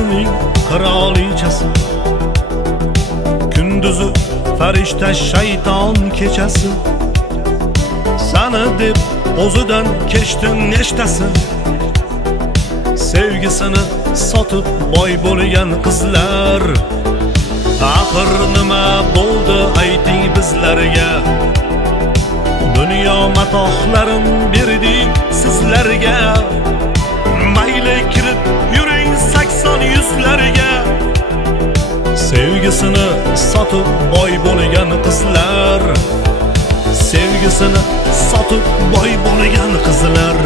kechasining qirolichasi, kunduzi farishta shayton kechasi. Sana deb o'zidan kechdim nechtasi, sevgisini sotib boy bo'lgan qizlar. Axir nima bo'ldi ayting bizlarga? Dunyo matohlarin berdik sizlarga. Mayli kirib yuring 80-100larga. Sevgisini sotib boy bo'lgan qizlar, sevgisini sotib boy bo'lgan qizlar.